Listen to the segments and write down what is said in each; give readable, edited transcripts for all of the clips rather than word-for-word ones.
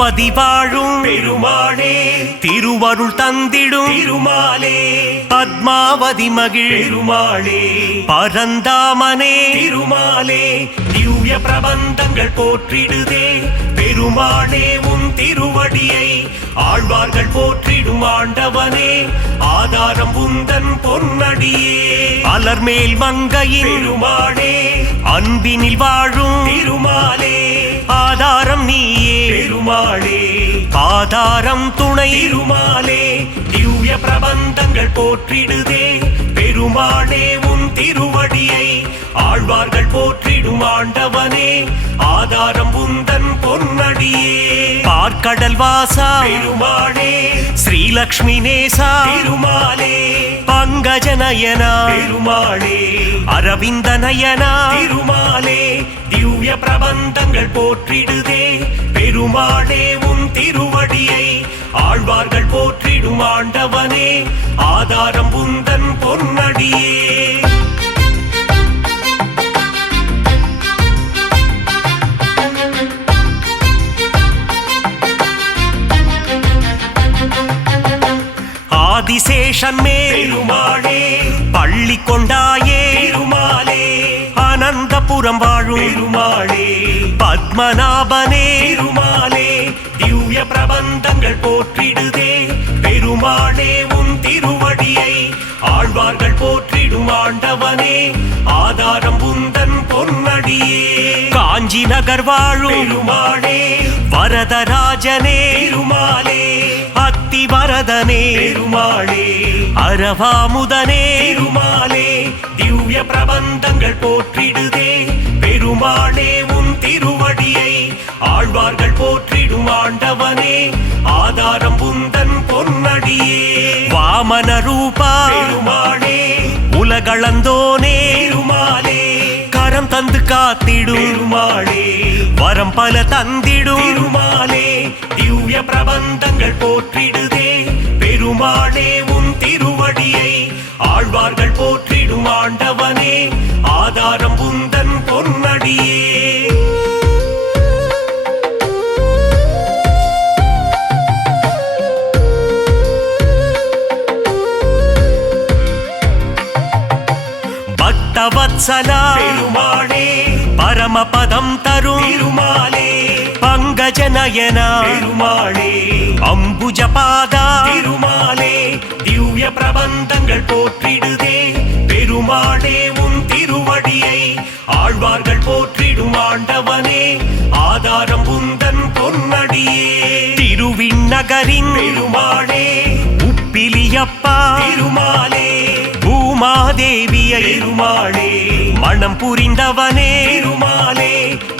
திருப்பதி வாழும் பெருமாளே திருவருள் தந்திடும் திருமாலே பத்மாவதி மகிழ் பெருமாளே பரந்தாமனே திருமாலே திவ்ய பிரபந்தங்கள் போற்றிடுதே பெருமாளே உன் திருவடியை ஆழ்வார்கள் போற்றிடும் ஆண்டவனே ஆதாரம் உந்தன் பொன்னடியே அலர்மேல் மங்கையின் பெருமாளே அன்பினில் வாழும் திருமாலே ஆதாரம் நீயே பெருமாளே ஆதாரம் துணை திருமாலே திவ்ய பிரபந்தங்கள் போற்றிடுதே பெருமாளே உன் திருவடியை ஆழ்வார்கள் போற்றிடும் ஆண்டவனே ஆதாரம் உந்தன் பொன்னடியே பார்க்கடல் வாசா பெருமாளே ஸ்ரீலக்ஷ்மி நேசா திருமாலே பங்கஜநயனா பெருமாளே அரவிந்த நயனா திருமாலே திவ்ய பிரபந்தங்கள் போற்றிடுதே பெருமாளே உன் திருவடியை ஆழ்வார்கள் போற்றிடும் ஆண்டவனே ஆதாரம் உந்தன் பொன்னடியே ஆதிசேஷன் மேல் பெருமாளே பள்ளி கொண்டாயே திருமாலே அனந்தபுரம் வாழும் பெருமாளே பத்மநாபனே திருமாலே திவ்ய பிரபந்தங்கள் போற்றிடுதே பெருமாளே உன் திருவடியை ஆழ்வார்கள் போற்றிடும் ஆண்டவனே ஆதாரம் உந்தன் பொன்னடியே காஞ்சி நகர் வாழும் பெருமாளே வரதராஜனே திருமாலே அத்தி வரதனே பெருமாளே அரவாமுதனே திருமாலே திவ்ய பிரபந்தங்கள் போற்றிடுதே பெருமாளே உன் திருவடியை ஆழ்வார்கள் போற்றிடும் ஆண்டவனே ஆதாரம் உந்தன் பொன்னடியே வாமன ரூபா பெருமாளே உலகளந்தோனே திருமாலே கரம் தந்து காத்திடும் பெருமாளே வரம் பல தந்திடும் திருமாலே திவ்ய பிரபந்தங்கள் போற்றிடுதே பெருமாளே உன் திருவடியை ஆழ்வார்கள் போற்றிடும் ஆண்டவனே ஆதாரம் உந்தன் பொன்னடியே பக்தவத்சலா பெருமாளே பரமபதம் தரும் திருமாலே பங்கஜநயனா பெருமாளே அம்புஜபாதா திருமாலே திவ்ய பிரபந்தங்கள் போற்றிடுதே பெருமாளே உன் திருவடியை ஆழ்வார்கள் போற்றிடும் ஆண்டவனே ஆதாரம் உந்தன் பொன்னடியே திருவிண்ணகரின் பெருமாளே உப்பிலியப்பா திருமாலே பூமாதேவியை பெருமாளே மனம் புரிந்தவனே திருமாலே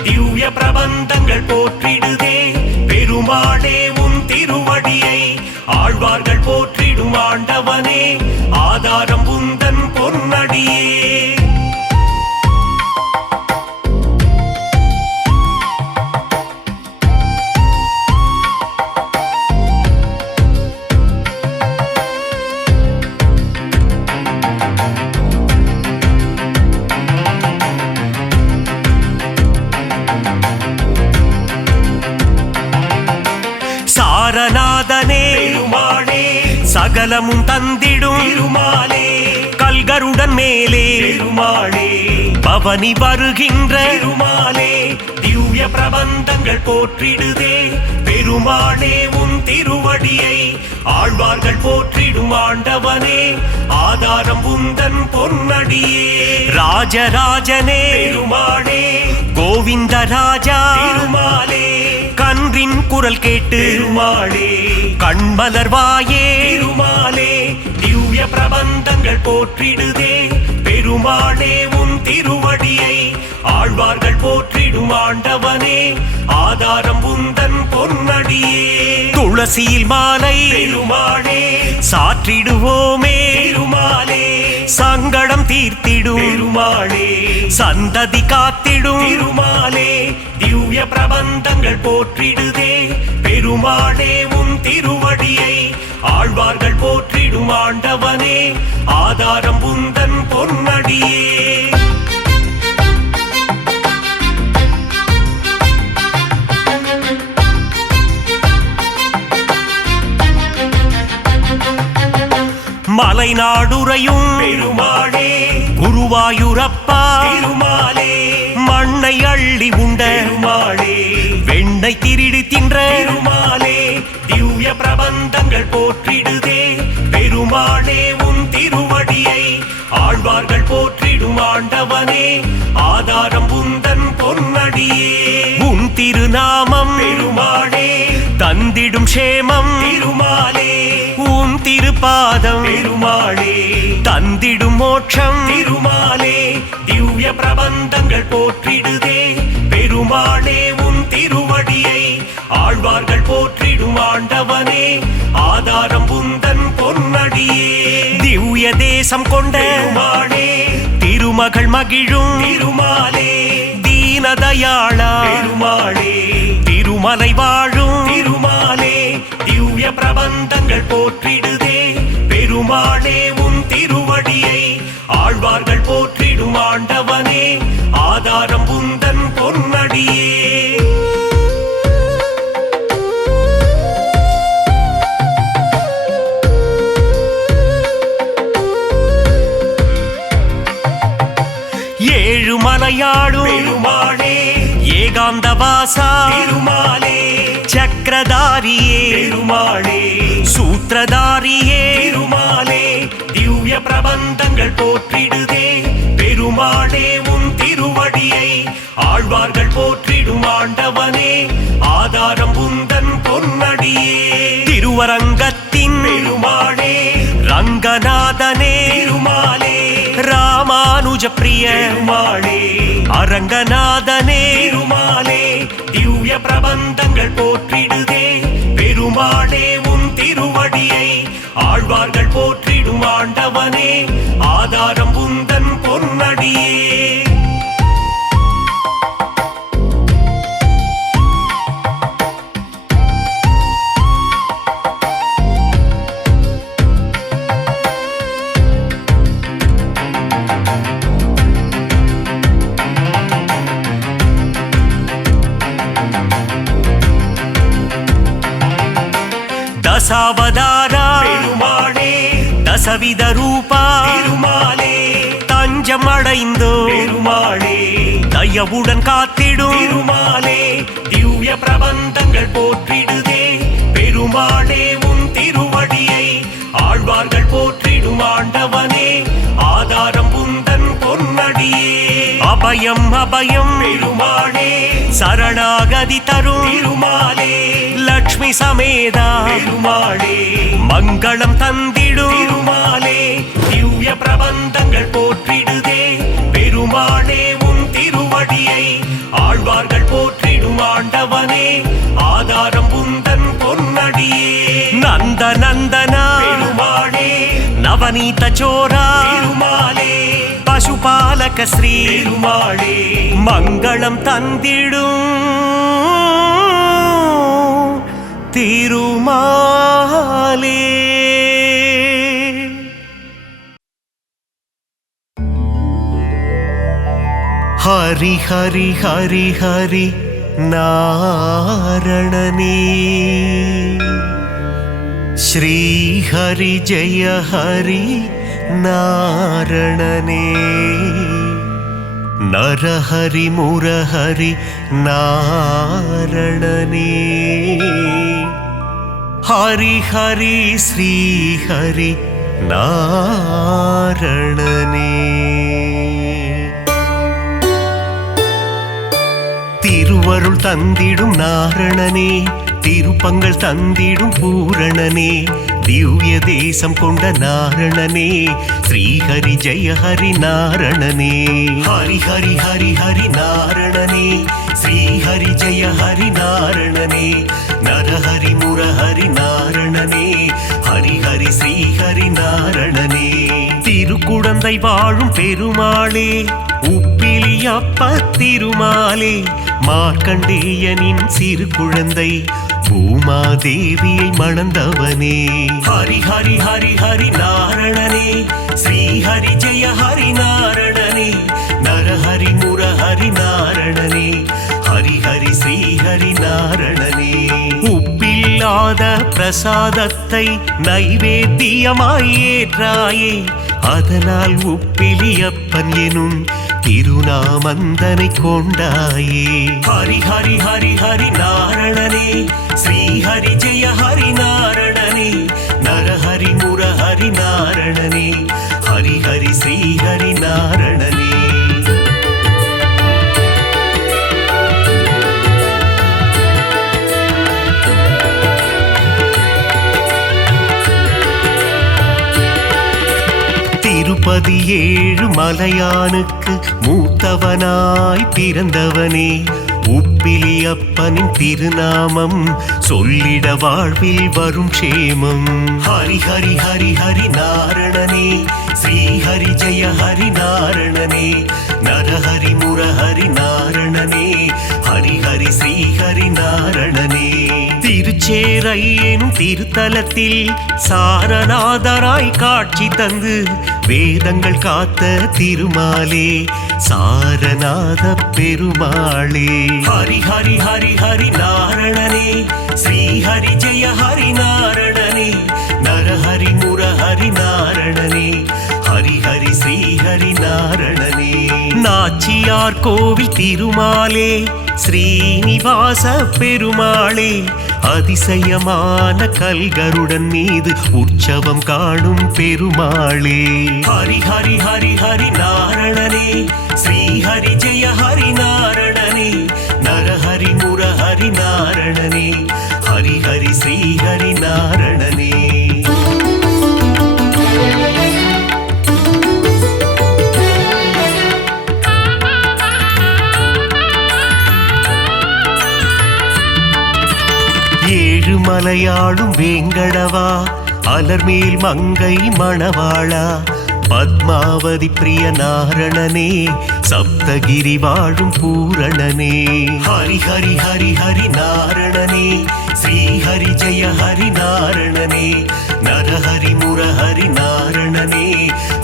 திவ்ய பிரபந்தங்கள் போற்றிடுதே பெருமாளே உன் திருவடியை ஆழ்வார்கள் போற்றிடும் ஆண்டவனே ஆதாரம் உந்தன் பொன்னடியே சாரநாதனே பெருமாளே சகலமும் தந்திடும் திருமாலே கல்கருடன் மேலே பெருமாளே பவனி வருகின்ற பெருமாலே திவ்ய பிரபந்தங்கள் போற்றிடுதே பெருமாளே உன் திருவடியை ஆழ்வார்கள் போற்றிடும் ஆண்டவனே ஆதாரம் உந்தன் பொன்னடியே ராஜராஜனே பெருமாளே கோவிந்த ராஜா திருமாலே கன்றின் குரல் கேட்டு பெருமாளே கண்மலர்வாயே திருமாலே திவ்ய பிரபந்தங்கள் போற்றிடுதே பெருமாளே உன் திருவடியை ஆழ்வார்கள் போற்றிடும் ஆண்டவனே ஆதாரம் உந்தன் பொன்னடியே துளசியில் மாலை பெருமாளே சாற்றிடுவோமே திருமாலே சங்கடம் தீர்த்திடும் பெருமாளே சந்ததி காத்திடும் திருமாலே திவ்ய பிரபந்தங்கள் போற்றிடுதே பெருமாளே உன் திருவடியை ஆழ்வார்கள் போற்றிடும் ஆண்டவனே ஆதாரம் உந்தன் பொன்னடியே மலைநாடுறையும் பெருமாளே குருவாயூரப்பா திருமாலே மண்ணை அள்ளி உண்ட பெருமாளே வெண்ணை திருடி தின்ற பெருமாளே திவ்ய பிரபந்தங்கள் போற்றிடுதே பெருமாளே உன் திருவடியை ஆழ்வார்கள் போற்றிடும் ஆண்டவனே ஆதாரம் உந்தன் பொன்னடியே உன் திருநாமம் பெருமாளே தந்திடும் சேமம் திருமாலே உன் திருப்பாதம் பெருமாளே தந்திடும் மோட்சம் திருமாலே திவ்ய பிரபந்தங்கள் போற்றிடுதே பெருமாளே உன் திருவடியை ஆழ்வார்கள் போற்றிடும் ஆண்டவனே ஆதாரம் உந்தன் பொன்னடியே திவ்ய தேசம் கொண்ட பெருமாளே திருமகள் மகிழும் திருமாலே தீனதயாளா பெருமாளே திருமலை வாழும் திருமாலே திவ்ய பிரபந்தங்கள் போற்றிடுதே பெருமாளே உன் திருவடியை ஆழ்வார்கள் போற்றிடும் ஆண்டவனே ஆதாரம் உந்தன் பொன்னடியே ஏழுமலையாடும் பெருமாளே ஏகாந்தவாசா திருமாலே சக்கரதாரியே பெருமாளே சூத்திரதாரியே திருமாலே திவ்ய பிரபந்தங்கள் போற்றிடுதே பெருமாளே உன் திருவடியை ஆழ்வார்கள் போற்றிடும் ஆண்டவனே ஆதாரம் உந்தன் பொன்னடியே திருவரங்கத்தின் பெருமாளே ரங்கநாதனே திருமாலே ராமானுஜ பிரிய பெருமாளே அரங்கநாதனே திருமாலே திவ்ய பிரபந்தங்கள் போற்றிடுதே பெருமாளே உன் திருவடியை ஆழ்வார்கள் போற்றிடும் ஆண்டவனே ஆதாரம் உந்தன் பொன்னடியே தசாவதாரா பெருமாளே தசவித ரூபா திருமாலே தஞ்சம் அடைந்தோ பெருமாளே தயவுடன் காத்திடும் திருமாலே திவ்ய பிரபந்தங்கள் போற்றிடுதே பெருமாளே உன் திருவடியை ஆழ்வார்கள் போற்றிடும் ஆண்டவனே ஆதாரம் உந்தன் பொன்னடியே அபயம் அபயம் பெருமாளே சரணாகதி தரும் திருமாலே லக்ஷ்மி சமேதா பெருமாளே மங்களம் தந்திடும் திருமாலே திவ்ய பிரபந்தங்கள் போற்றிடுதே பெருமாளே உன் திருவடியை ஆழ்வார்கள் போற்றிடும் ஆண்டவனே ஆதாரம் உந்தன் பொன்னடியே நந்த நந்தனா பெருமாளே நவநீத சோரா திருமாலே பசுபாலக ஸ்ரீ பெருமாளே மங்களம் தந்திடும் திருமாலே ஹரி ஹரி ஹரி ஹரி நாரணனே ஸ்ரீ ஹரி ஜெய ஹரி நாரணனே நரஹரி முரஹரி நாரணனே ஹரி ஹரி ஸ்ரீ ஹரி நாரணனே திருவருள் தந்திடும் நாரணனே திருப்பங்கள் தந்திடும் பூரணனே திவ்ய தேசம் கொண்ட நாரணனே ஸ்ரீஹரி ஜெய ஹரி நாரணனே ஹரி ஹரி ஹரி ஹரி நாரணனே ஸ்ரீஹரி ஜெய ஹரி நாரணனே நரஹரி முரஹரி நாரணனே ஹரி ஹரி ஸ்ரீஹரி நாரணனே திருக்குடந்தை வாழும் பெருமாளே உப்பிலியப்ப திருமாலே மார்க்கண்டேயனின் சிறு குழந்தை பூமாதேவியை மணந்தவனே ஹரி ஹரி ஹரி ஹரி நாரணனே ஸ்ரீஹரி ஜெய ஹரி நாரணனே நரஹரி முரஹரி நாரணனே ஹரி ஹரி ஸ்ரீஹரி நாரணனே உப்பில்லாத பாத பிரசாதத்தை நைவேத்தியமாய் ஏற்றாயே அதனால் உப்பிலியப்பன் எனும் திருநாமந்தனை கொண்டாயே. ஹரி ஹரி ஹரி ஹரி நாரணனே ஸ்ரீ ஹரி ஜெய ஹரி நாரணனே நரஹரி முரஹரி நாரணனே ஹரி ஹரி ஸ்ரீ ஹரி நாரணனே. திருப்பதி ஏழு மலையானுக்கு மூத்தவனாய் பிறந்தவனே உப்பிலியப்பனின் திருநாமம் சொல்லிட வாழ்வில் வரும் க்ஷேமம். ஹரி ஹரி ஹரி ஹரி நாரணனே ஸ்ரீ ஹரி ஜெய ஹரி நாரணனே நரஹரி முரஹரி நாரணனே ஹரி ஹரி ஸ்ரீ ஹரி நாரணனே. திருச்சேரை எனும் திருத்தலத்தில் சாரநாதராய் காட்சி தந்து வேதங்கள் காத்த திருமாலே சாரநாத பெருமாளே. ஹரி ஹரி ஹரி ஹரி நாரணனே ஸ்ரீ ஹரி ஜெய ஹரி நாரணனே நரஹரி முரஹரி நாரணனே ஹரி ஹரி ஸ்ரீ ஹரி நாரணனே. நாச்சியார் கோவில் திருமாலே ஸ்ரீனிவாச பெருமாளே அதிசயமான கல்கருடன் மீது உற்சவம் காணும் பெருமாளே. ஹரி ஹரி ஹரி ஹரி நாரணனே ஸ்ரீ ஹரி ஜெய ஹரி நாரணனே நரஹரி முரஹரி நாரணனே ஹரி ஹரி ஸ்ரீ ஹரி நாரணனே. ஏழு மலையாளும் வேங்கடவா அலர்மேல் மங்கை மணவாளா பத்மாவதி பிரிய நாரணனே சப்தகிரி வாழும் பூரணனே. ஹரி ஹரி ஹரி ஹரி நாரணனே ஸ்ரீ ஹரி ஜெய ஹரி நாரணனே நரஹரி முரஹரி நாரணனே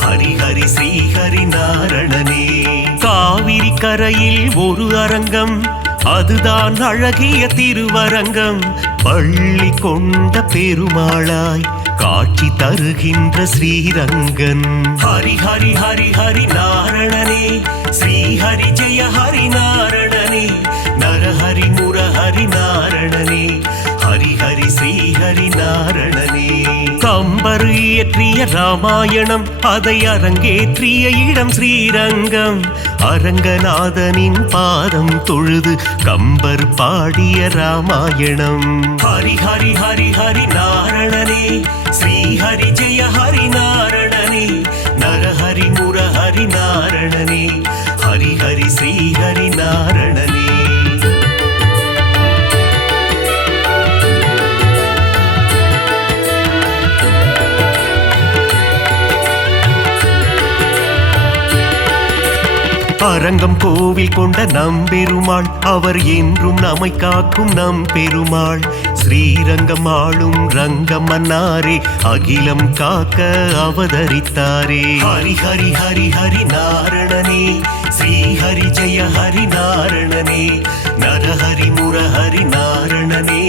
ஹரி ஹரி ஸ்ரீ ஹரி நாரணனே. காவிரி கரையில் ஒரு அரங்கம் அதுதான் அழகிய திருவரங்கம் பள்ளி கொண்ட பெருமாளாய் காட்சி தருகின்ற ஸ்ரீரங்கன். ஹரி ஹரி ஹரி ஹரி நாரணனே ஸ்ரீ ஹரி ஜெய ஹரி நாரணனே நரஹரி முரஹரி நாரணனே ஹரி ஹரி ஸ்ரீ ஹரி நாரணனே. கம்பர் இயற்றிய ராமாயணம் அதை அரங்கேற்றிய இடம் ஸ்ரீரங்கம் அரங்கநாதனின் பாதம் தொழுது கம்பர் பாடிய ராமாயணம். ஹரி ஹரி ஹரி ஹரி நாரணனே ஸ்ரீ ஹரி ஜெய ஹரி நாரணனே நரஹரி முரஹரி நாரணனே ஹரி ஹரி ஸ்ரீ ஹரி நாரணனே. அரங்கம் கோவில் கொண்ட நம்பெருமாள் அவர் என்றும் நம்மை காக்கும் நம்பெருமாள். ஸ்ரீரங்கம் ஆளும் ரங்கம் மன்னாரே அகிலம் காக்க அவதரித்தாரே. ஹரி ஹரி ஹரி ஹரி நாரணனே ஸ்ரீ ஹரி ஜெய ஹரி நாரணனே நரஹரி முரஹரி நாரணனே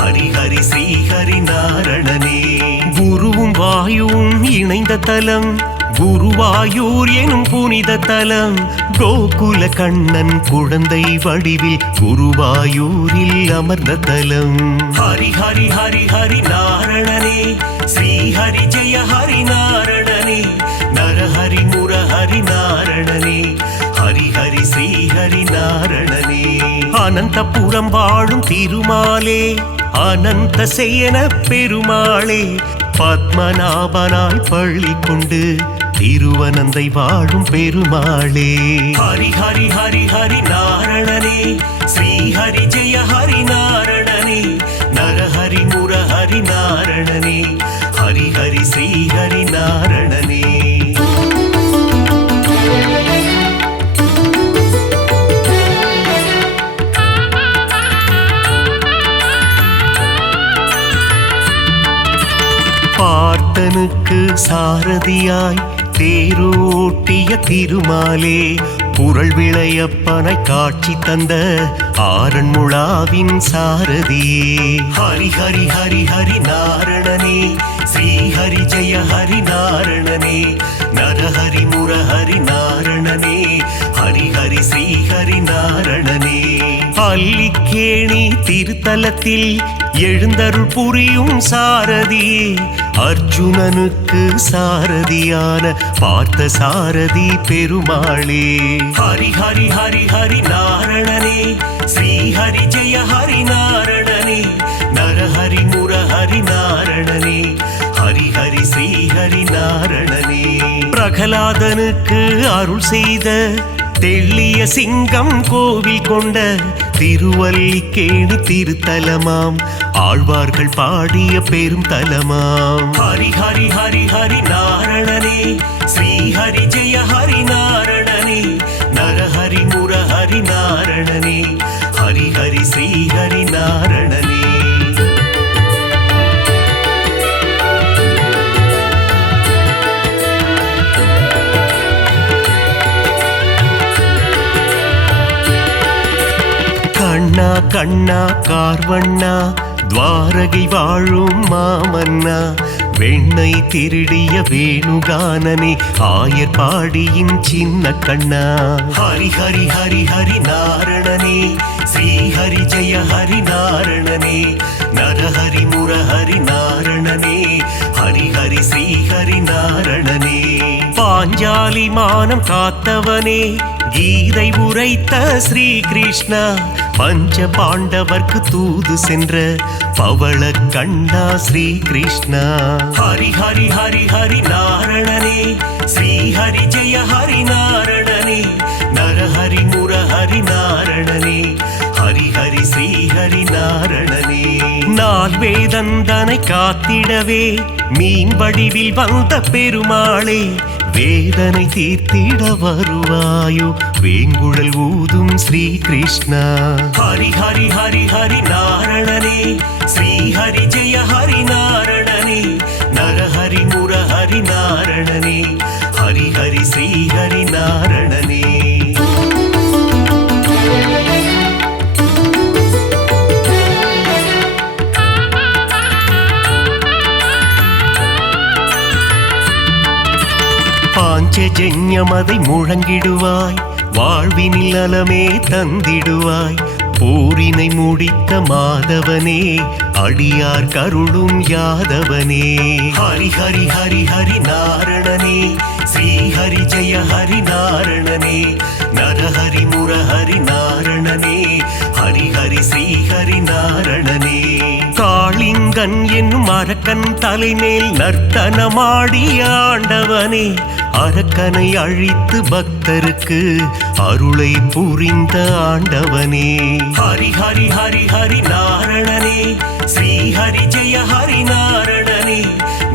ஹரி ஹரி ஸ்ரீ ஹரி நாரணனே. குருவும் வாயுவும் இணைந்த தலம் குருவாயூர் எனும் புனித தலம் கோகுல கண்ணன் குழந்தை வடிவில் குருவாயூரில் அமர்ந்த தலம். ஹரி ஹரி ஹரி ஹரி நாரணனே ஸ்ரீ ஹரி ஜெய ஹரி நாரணனே நரஹரி முரஹரி நாரணனே ஹரி ஹரி ஸ்ரீ ஹரி நாரணனே. அனந்தபுரம் வாழும் திருமாலே அனந்த சேன பெருமாளே பத்மநாபனாய் பள்ளி கொண்டு திருவனந்தை வாழும் பெருமாளே. ஹரி ஹரி ஹரி ஹரி நாரணனே ஸ்ரீ ஹரி ஜெய ஹரி நாரணனே நரஹரி முரஹரி நாரணனே ஹரி ஹரி ஸ்ரீ ஹரி நாரணனே. பார்த்தனுக்கு சாரதியாய் தேரோட்டிய திருமாலே குரல் விளையப்பனை காட்சி தந்த ஆரண்முழாவின் சாரதியே. ஹரி ஹரி ஹரி ஹரி நாரணனே, ஸ்ரீ ஹரி ஜெய ஹரி நாரணனே, நரஹரி முரஹரி நாரணனே, ஹரி ஹரி ஸ்ரீ ஹரி நாரணனே. அல்லிக்கேணி திருத்தலத்தில் எழுந்தருள் புரியும் சாரதியே, அர்ஜுனனுக்கு சாரதியான பார்த்த சாரதி பெருமாளே. ஹரி ஹரி ஹரி ஹரி நாரணனே, ஸ்ரீ ஹரி ஜெய ஹரி நாரணனே, நரஹரி முரஹரி நாரணனே, ஹரி ஹரி ஸ்ரீ ஹரி நாரணனே. பிரகலாதனுக்கு அருள் செய்த தெள்ளிய சிங்கம் கோவில் கொண்ட திருவல்லிக்கேணி திருத்தலமாம், ஆழ்வார்கள் பாடிய பெரும் தலமாம். ஹரி ஹரி ஹரி ஹரி நாரணனே, ஸ்ரீ ஹரி ஜெய ஹரி நாரணனே, நரஹரி முரஹரி நாரணனே, ஹரி ஹரி ஸ்ரீ ஹரி நாரணனே. கண்ணா கண்ணா கார்வண்ணா துவாரகை வாழும் மாமன்னா, வெண்ணை திருடிய வேணுகானனே ஆயர் பாடியின் சின்ன கண்ணா. ஹரி ஹரி ஹரி ஹரி நாரணனே, ஸ்ரீ ஹரி ஜெய ஹரி நாரணனே, நரஹரி முரஹரி நாரணனே, ஹரி ஹரி ஸ்ரீ ஹரி நாரணனே. பாஞ்சாலி மானம் காத்தவனே, கீதை உரைத்த ஸ்ரீ கிருஷ்ணா, பஞ்ச பாண்டவர்க்கு தூது சென்ற பவள கண்ணா ஸ்ரீ கிருஷ்ணா. ஹரி ஹரி ஹரி ஹரி நாரணனே, ஸ்ரீ ஹரி ஜெய ஹரி நாரணனே, நரஹரி முரஹரி நாரணனே, ஹரி ஹரி ஸ்ரீ ஹரி நாரணனே. நால் வேதந்தனை காத்திடவே மீன் வடிவில் வந்த பெருமாளே, வேதனை தீர்த்திட வருவாயோ வேங்குழல் ஊதும் ஸ்ரீ கிருஷ்ணா. ஹரி ஹரி ஹரி ஹரி நாரணனே, ஸ்ரீ ஹரி ஜெய ஹரி நாரணனே, நரஹரி முரஹரி நாரணனே, ஹரி ஹரி ஸ்ரீ ஹரி நாரணனே. பாஞ்சஜன்யமதை முழங்கிடுவாய், வாழ்வினில் நலமே தந்திடுவாய், போரினை முடித்த மாதவனே அடியார் கருளும் யாதவனே. ஹரி ஹரி ஹரி ஹரி நாரணனே, ஸ்ரீ ஹரி ஜெய ஹரி நாரணனே, நரஹரி முரஹரி நாரணனே, ஹரி ஹரி ஸ்ரீ ஹரி நாரணனே. காளிங்கன் என்னும் அரக்கன் தலைமேல் நர்த்தனமாடிய ஆண்டவனே, அரக்கனை அழித்து பக்தருக்கு அருளை புரிந்த ஆண்டவனே. ஹரி ஹரி ஹரி ஹரி நாரணனே, ஸ்ரீ ஹரி ஜெய ஹரி நாரணனே,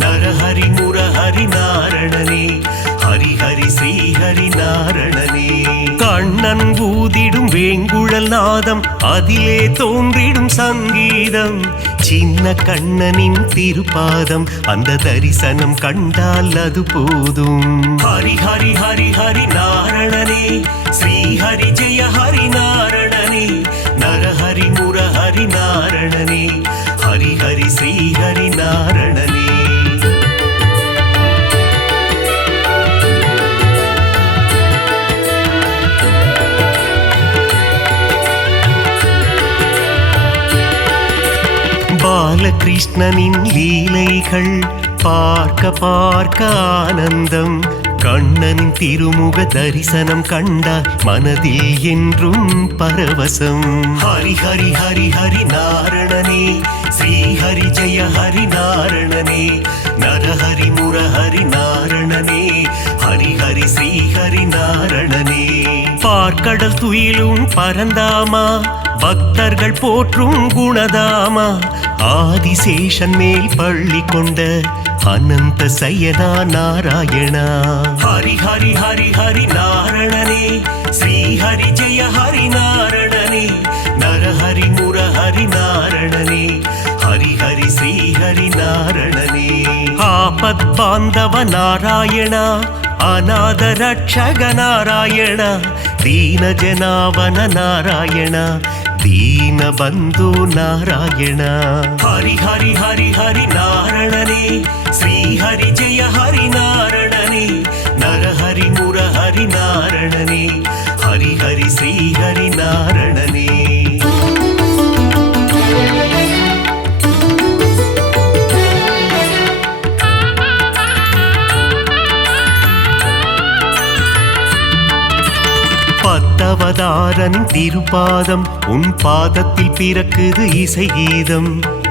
நரஹரி முரஹரி நாரணனே, ஹரி ஹரி ஸ்ரீ ஹரி நாரணனே. கண்ணன் ஊதிடும் வேங்குழல் நாதம், அதிலே தோன்றிடும் சங்கீதம், சின்ன கண்ணனின் திருப்பாதம், அந்த தரிசனம் கண்டால் அது போதும். ஹரி ஹரி ஹரி ஹரி நாரணனே, ஸ்ரீ ஹரி ஜெய ஹரி நாரணனே, நரஹரி முரஹரி நாரணனே, ஹரி ஹரி ஸ்ரீ ஹரி நாரணனே. பாலகிருஷ்ணனின் லீலைகள் பார்க்க பார்க்க ஆனந்தம், கண்ணனின் திருமுக தரிசனம் கண்டால் மனதில் என்றும் பரவசம். ஹரி ஹரி ஹரி ஹரி நாரணனே, ஸ்ரீ ஹரி ஜெய ஹரி நாரணனே, நரஹரி முரஹரி நாரணனே, ஹரி ஹரி ஸ்ரீ ஹரி நாரணனே. பார்க்கடல் துயிலும் பரந்தாமா, பக்தர்கள் போற்றும் குணதாமா, ஆதிசேஷன் மேல் பள்ளி கொண்ட அனந்த சயனா நாராயணா. ஹரி ஹரி ஹரி ஹரி நாரணனே, ஸ்ரீ ஹரி ஜெய ஹரி நாரணனே, நரஹரி முரஹரி நாரணனே, ஹரி ஹரி ஸ்ரீ ஹரி நாரணனே. ஆபத் பாந்தவ நாராயணா, ಅನಾಥ ರಕ್ಷಕ ನಾರಾಯಣ ದೀನ ಜನಾವನ ನಾರಾಯಣ ದೀನ ಬಂಧು ನಾರಾಯಣ ಹರಿ ಹರಿ ಹರಿ ಹರಿ ನಾರಾಯಣನೇ ಶ್ರೀ ಹರಿ ಜಯ ಹರಿ ನಾರಾಯಣನೇ ನರಹರಿ ಮುರಹರಿ ನಾರಾಯಣನೇ ಹರಿ ಹರಿ ಶ್ರೀ ಹರಿ ನಾರಾಯಣನೇ பத்தவதாரனின் திருப்பாதம் உன் பாதத்தில் பிறக்குது இசை கீதம்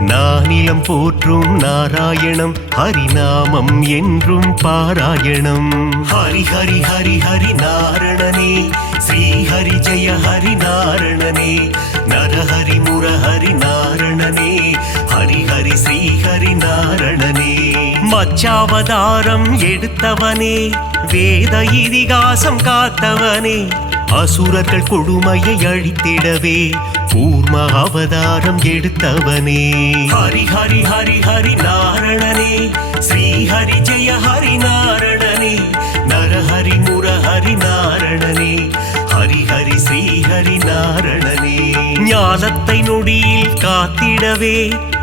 நானிலம் போற்றும் நாராயணம் ஹரிநாமம் என்றும் பாராயணம் ஹரி ஹரி ஹரி ஹரி நாராயணனே ஸ்ரீ ஹரி ஜெய ஹரி நாராயணனே நரஹரி முரஹரி நாராயணனே ஹரி ஹரி ஸ்ரீ ஹரி நாராயணனே மச்சாவதாரம் எடுத்தவனே வேத இதிகாசம் காத்தவனே அசுரர்கள் கொடுமையை அழித்திடவே கூர்ம அவதாரம் எடுத்தவனே ஹரி ஹரி ஹரி ஹரி நாராயணனே ஸ்ரீ ஹரி ஜெய ஹரி நாராயணனே நரஹரி முரஹரி நாராயணனே ஹரி ஹரி ஸ்ரீ ஹரி நாராயணனே ஞானத்தை நொடியில் காத்திடவே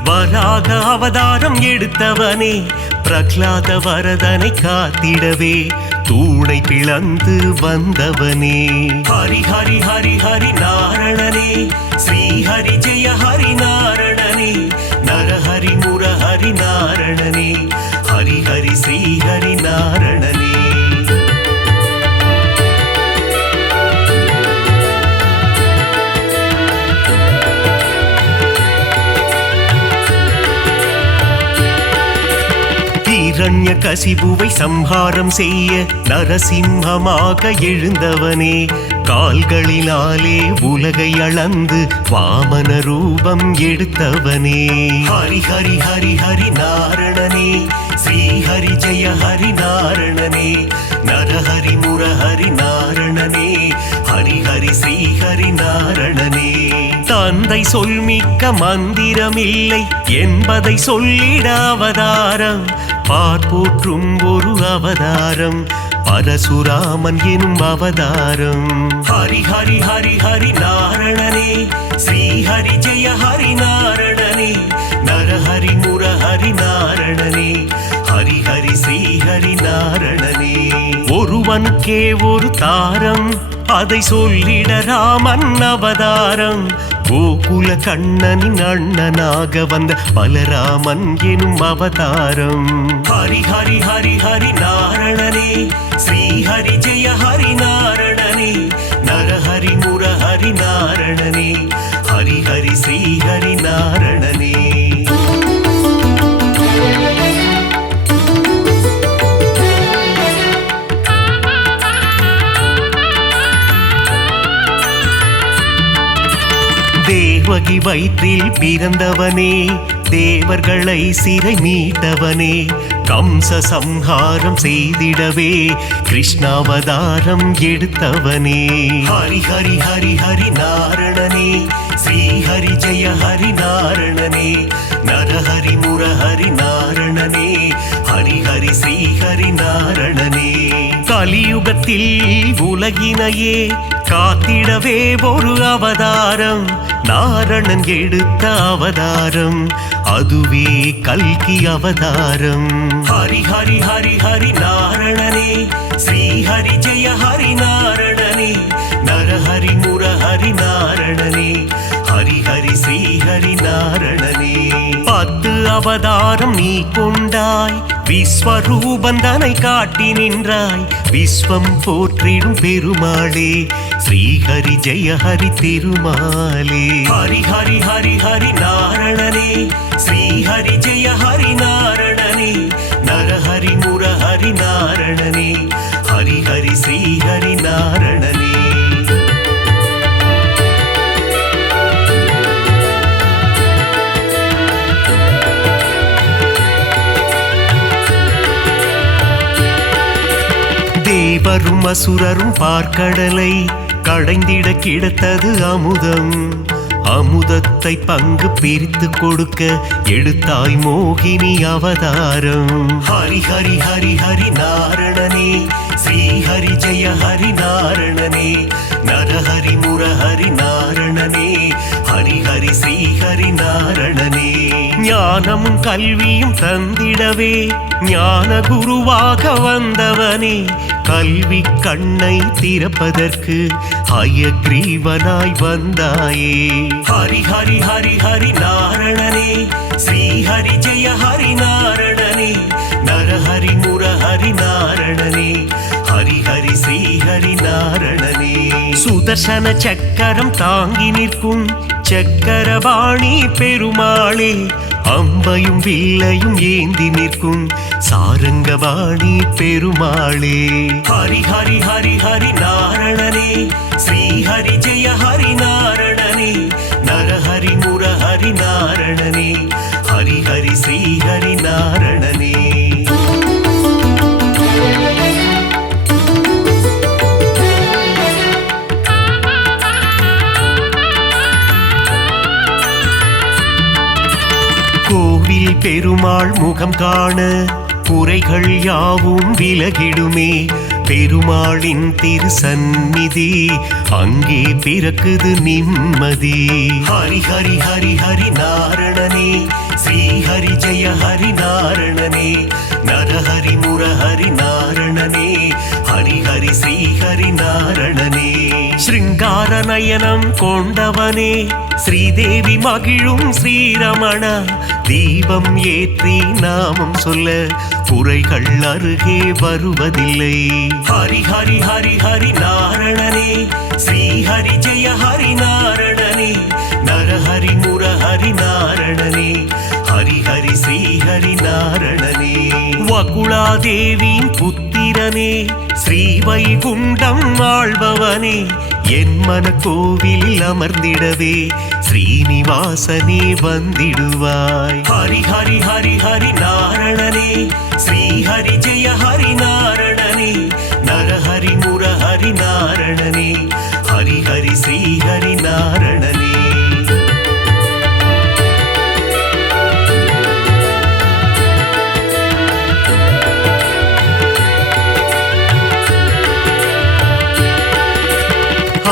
வராக அவதாரம் எடுத்தவனே பிரகலாத வரதனை காத்திடவே தூணை பிளந்து வந்தவனே ஹரி ஹரி ஹரி ஹரி நாராயணனே ஸ்ரீ ஹரி ஜெய ஹரி நாராயணனே நரஹரி முரஹரி நாராயணனே ஹரி ஹரி ஸ்ரீ ஹரி நாராயணனே இரண்ய கசிபுவை சம்ஹாரம் செய்ய நரசிம்மமாக எழுந்தவனே கால்களினாலே உலகை அளந்து வாமன ரூபம் எடுத்தவனே ஹரி ஹரி ஹரி ஹரி நாராயணனே ஸ்ரீ ஹரி ஜெய ஹரி நாராயணனே நரஹரி முரஹரி நாராயணனே ஹரி ஹரி ஸ்ரீ ஹரி நாராயணனே தந்தை சொல்மிக்க மந்திரமில்லை என்பதை சொல்லிட அவதாரம் பார்ப்போற்றும் ஒரு அவதாரம் பரசுராமன் எனும் அவதாரம் ஹரி ஹரி ஹரி ஹரி நாராயணனே ஸ்ரீ ஹரி ஜெய ஹரி நாராயணனே நரஹரி முரஹரி நாராயணனே ஹரி ஹரி ஸ்ரீ ஹரி நாராயணனே ஒருவனுக்கே ஒரு தாரம் அதை சொல்லிட ராமன் அவதாரம் கோகுல கண்ணனின் அண்ணனாக வந்த பலராமன் எனும் அவதாரம் ஹரி ஹரி ஹரி ஹரி நாராயணனே ஸ்ரீ ஹரி ஜெய ஹரி நாராயணனே நரஹரி முரஹரி நாராயணனே ஹரி ஹரி ஸ்ரீ ஹரி நாராயணனே தேவகி வயிற்றில் பிறந்தவனே தேவர்களை சிறை மீட்டவனே கம்ச சம்ஹாரம் செய்திடவே கிருஷ்ணாவதாரம் எடுத்தவனே ஹரி ஹரி ஹரி ஹரி நாராயணனே ஸ்ரீ ஹரி ஜெய ஹரி நாராயணனே நரஹரி முரஹரி நாராயணனே ஹரி ஹரி ஸ்ரீ ஹரி நாராயணனே கலியுகத்தில் உலகினையே காத்திடவே ஒரு அவதாரம் நாரணன் எடுத்த அவதாரம் அதுவே கல்கி அவதாரம் ஹரி ஹரி ஹரி ஹரி நாராயணனே ஸ்ரீ ஹரி ஜெய ஹரி நாராயணனே நரஹரி முரஹரி நாராயணனே ஹரி ஹரி ஸ்ரீ ஹரி நாராயணனே 10 அவதாரம் நீ கொண்டாய் விஸ்வரூபந்தனை காட்டி நின்றாய் விஸ்வம் போற்றிடும் பெருமாளே ஸ்ரீஹரி ஜெய ஹரி திருமாலே ஹரி ஹரி ஹரி ஹரி நாராயணனே ஸ்ரீ ஹரி ஜெய ஹரி நாராயணனே நரஹரி முரஹரி நாராயணனே ஹரி ஹரி ஸ்ரீ ஹரி நாராயணனே தேவரும் அசுரரும் பார்க்கடலை கடைந்திட கிடைத்தது அமுதம் அமுதத்தை பங்கு பிரித்து கொடுக்க எடுத்தாய் மோகினி அவதாரம் ஹரி ஹரி ஹரி ஹரி நாராயணனே श्रीहरि जय हरि नारणने नरहरि मुरहरि नारणने हरि हरि श्रीहरि नारणने ஞானமும் கல்வியும் தந்திடவே ஞான குருவாக வந்தவனே கல்வி கண்ணை திறப்பதற்கு ஹயக்ரீவனாய் வந்தாயே हरि हरि हरि हरि नारणने श्रीहरि जय हरि नारणने नरहरि मुरहरि नारणने हरि हरि श्रीहरि नारणने சுதர்சன சக்கரம் தாங்கி நிற்கும் சக்கரபாணி பெருமாளே அம்பையும் வில்லையும் ஏந்தி நிற்கும் சாரங்கபாணி பெருமாளே हरि हरि हरि हरि नारणने श्रीहरि जय हरि नारणने नरहरि मुरहरि नारणने हरि हरि श्रीहरि नारणने கோவில் பெருமாள் முகம் காண குறைகள் யாவும் விலகிடுமே பெருமாளின் திருசந்நிதி அங்கே பிறக்குது நிம்மதி हरि हरि हरि हरि नारणने श्रीहरि जय हरि नारणने नरहरि मुरहरि नारणने हरि हरि श्रीहरि नारणने ஸ்ருங்கார நயனம் கொண்டவனே ஸ்ரீதேவி மகிழும் ஸ்ரீரமணா தீபம் ஏற்றி நாமம் சொல்ல குறைகள் அருகே வருவதில்லை हरि हरि हरि हरि नारणने श्रीहरि जय हरि नारणने नरहरि मुरहरि नारणने हरि हरि श्रीहरि नारणने வகுளாதேவியின் புத்திரனே ஸ்ரீவைகுண்டம் ஆள்பவனே என் மன கோவிலில் அமர்ந்திடவே ஸ்ரீனிவாசனே வந்திடுவாய் हरि हरि हरि हरि नारणने श्रीहरि जय हरि नारणने नरहरि मुरहरि नारणने हरि हरि श्रीहरि नारणने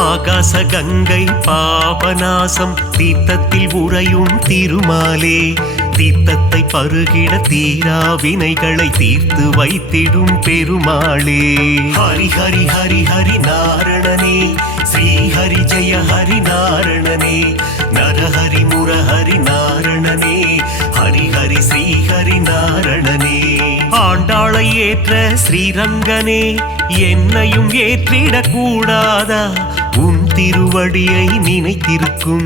ஆகாச கங்கை பாபநாசம் தீர்த்தத்தில் உறையும் திருமாலே தீர்த்தத்தை பருகிட தீரா வினைகளை தீர்த்து வைத்திடும் பெருமாளே हरि हरि हरि हरि नारणने श्रीहरि जय हरि नारणने नरहरि मुरहरि नारणने हरि हरि श्रीहरि नारणने ஆண்டாளை ஏற்ற ஸ்ரீரங்கனே என்னையும் ஏற்றிடக் கூடாதா உன் திருவடியை நினைத்திருக்கும்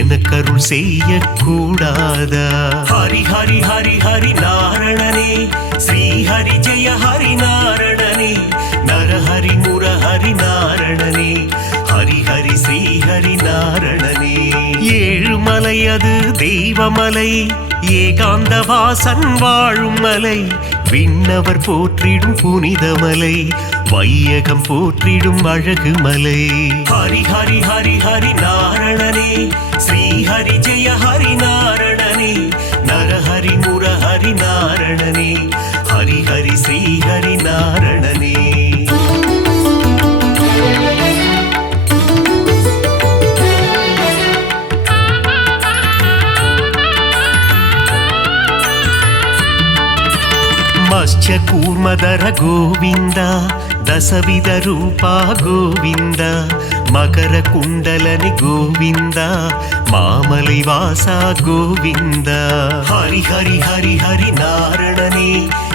எனக்கருள் செய்யக்கூடாதா हरि हरि हरि हरि नारणने श्रीहरि जय हरि नारणने नरहरि मुरहरि नारणने हरि हरि श्रीहरि नारणने ஏழுமலை அது தெய்வமலை ஏகாந்த வாசன் வாழும் மலை விண்ணவர் போற்றிடும் புனிதமலை வையகம் போற்றிடும் அழகு மலை हरि हरि हरि हरि नारणने श्रीहरि जय हरि नारणने नरहरि मुरहरि नारणने हरि हरि श्रीहरि नारणने ಮತ್ಸ್ಯ ಕೂರ್ಮದರ ಗೋವಿಂದ ದಸವಿಧ ರೂಪ ಗೋವಿಂದ ಮಕರ ಕುಂಡಲನಿ ಗೋವಿಂದ ಮಾಮಲೈ ವಾಸ ಗೋವಿಂದ हरि हरि हरि हरि नारणने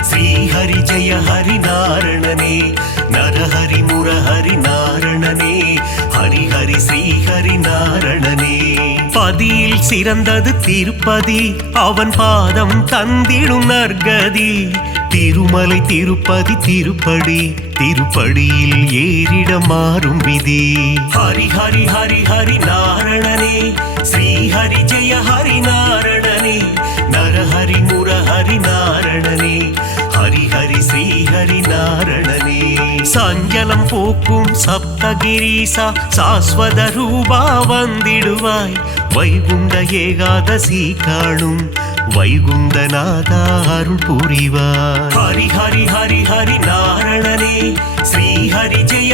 श्रीहरि जय हरि नारणने नरहरि मुरहरि नारणने हरि हरि श्रीहरि नारणने பதியில் சிறந்தது திருப்பதி அவன் பாதம் தந்திடும் நற்கதி திருமலை திருப்பதி திருப்படி திருப்படியில் ஏறிட மாறும் விதி हरि हरि हरि हरि नारणने श्रीहरि जय हरि नारणने नरहरि मुरहरि नारणने हरि हरि श्रीहरि नारणने சஞ்சலம் போக்கும் சப்தகிரீசா சாஸ்வத ரூபா வந்திடுவாய் வைகுண்ட ஏகாதசி காணும் வைகுந்தநாதா அருள் புரிவார். ஹரி ஹரி ஹரி ஹரி நாரணனே ஸ்ரீ ஹரி ஜெய